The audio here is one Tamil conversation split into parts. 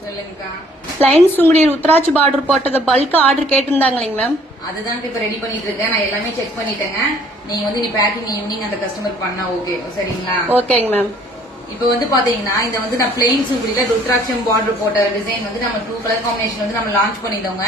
சொல்லுங்கக்கா. பிளைன் சுங்குடி ருத்ராட்சி பார்டர் போட்டது பல்க் ஆர்டர் கேட்டிருந்தாங்களேங்க மேம். அதுதான் இப்ப ரெடி பண்ணிட்டு இருக்கேன். நான் எல்லாமே செக் பண்ணிட்டேங்க. நீங்க வந்து நீ பேக்கிங் ஈவினிங் அந்த கஸ்டமர் பண்ணா ஓகே சரிங்களா? ஓகேங்க மேம். இப்ப வந்து பாத்தீங்கன்னா இந்த வந்து நான் பிளெயின் சுங்குடியில ருத்ராட்சம் பார்டர் போட்ட டிசைன் வந்து நம்ம 2 கலர் காம்பினேஷன் வந்து நம்ம லான்ச் பண்ணிட்டோங்க.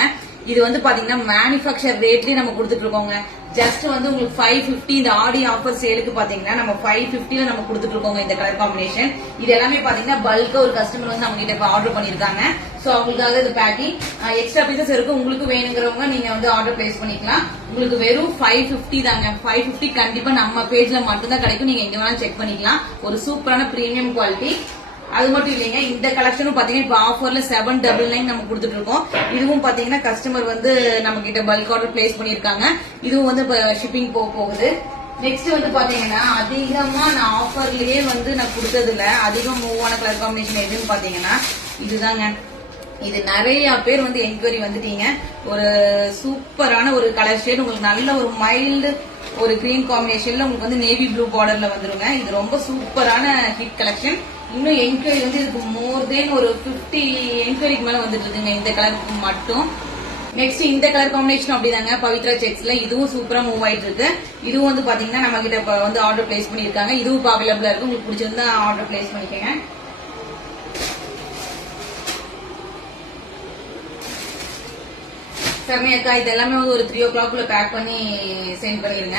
இது வந்து பாத்தீங்கன்னா மேனுபேக்சர் ரேட்லயே நம்ம கொடுத்துட்டு இருக்கோங்க. ஜஸ்ட் வந்து உங்களுக்கு 550 இந்த ஆடி ஆஃபர் சேலுக்கு பாத்தீங்கன்னா நம்ம 550ல நம்ம கொடுத்துட்டு இருக்கோங்க இந்த கலர் காம்பினேஷன். இது எல்லாமே பாத்தீங்கன்னா பல்கா ஒரு கஸ்டமர் வந்து நம்ம கிட்ட ஆர்டர் பண்ணிருக்காங்க. சோ அவங்களுக்காக இது பேக்கிங் எக்ஸ்ட்ரா பீசஸ் இருக்கு. உங்களுக்கு வேணுங்கிறவங்க நீங்க வந்து ஆர்டர் பிளேஸ் பண்ணிக்கலாம். உங்களுக்கு வெறும் 550 தாங்க. 550 கண்டிப்பா நம்ம பேஜ்ல மட்டும்தான் கிடைக்கும். நீங்க எங்க வேணாலும் செக் பண்ணிக்கலாம். ஒரு சூப்பரான பிரீமியம் குவாலிட்டி. அது மட்டும் இல்லைங்க, இந்த கலெக்ஷனும் பாத்தீங்கன்னா இப்ப ஆஃபர்ல 799 நம்ம கொடுத்துட்டு இருக்கோம். இதுவும் பாத்தீங்கன்னா கஸ்டமர் வந்து நம்ம கிட்ட பல்க் ஆர்டர் பிளேஸ் பண்ணிருக்காங்க. இதுவும் வந்து ஷிப்பிங் போகுது. நெக்ஸ்ட் வந்து பாத்தீங்கன்னா அதிகமா நான் ஆஃபர்லயே வந்து நான் கொடுத்ததுல அதிகம் மூவ் ஆன கலர் காம்பினேஷன் எதுன்னு பாத்தீங்கன்னா இதுதாங்க. இது நிறைய பேர் வந்து என்கொயரி வந்துட்டீங்க. ஒரு சூப்பரான ஒரு கலர் ஷேட், உங்களுக்கு நல்ல ஒரு மைல்டு ஒரு கிரீன் காம்பினேஷன்ல உங்களுக்கு வந்து நேவி ப்ளூ பார்டர்ல வந்துருங்க. இது ரொம்ப சூப்பரான ஹிட் கலெக்ஷன். இன்னும் என்கொயரி வந்து இதுக்கு மோர் தென் ஒரு 50 என்கொயரிக்கு மேல வந்துட்டு இருக்குங்க இந்த கலருக்கு மட்டும். நெக்ஸ்ட் இந்த கலர் காம்பினேஷன் அப்படிதாங்க பவித்ரா செக்ஸ்ல இதுவும் சூப்பரா மூவ் ஆயிட்டு இருக்கு. இதுவும் வந்து பாத்தீங்கன்னா நம்ம கிட்ட வந்து ஆர்டர் பிளேஸ் பண்ணிருக்காங்க. இதுவும் இப்போ அவைலபிளா இருக்கு. உங்களுக்கு பிடிச்சிருந்தா ஆர்டர் பிளேஸ் பண்ணிக்கங்க. சரண்யா அக்கா இது எல்லாமே வந்து ஒரு 3 o'clock பேக் பண்ணி சென்ட் பண்ணிருங்க.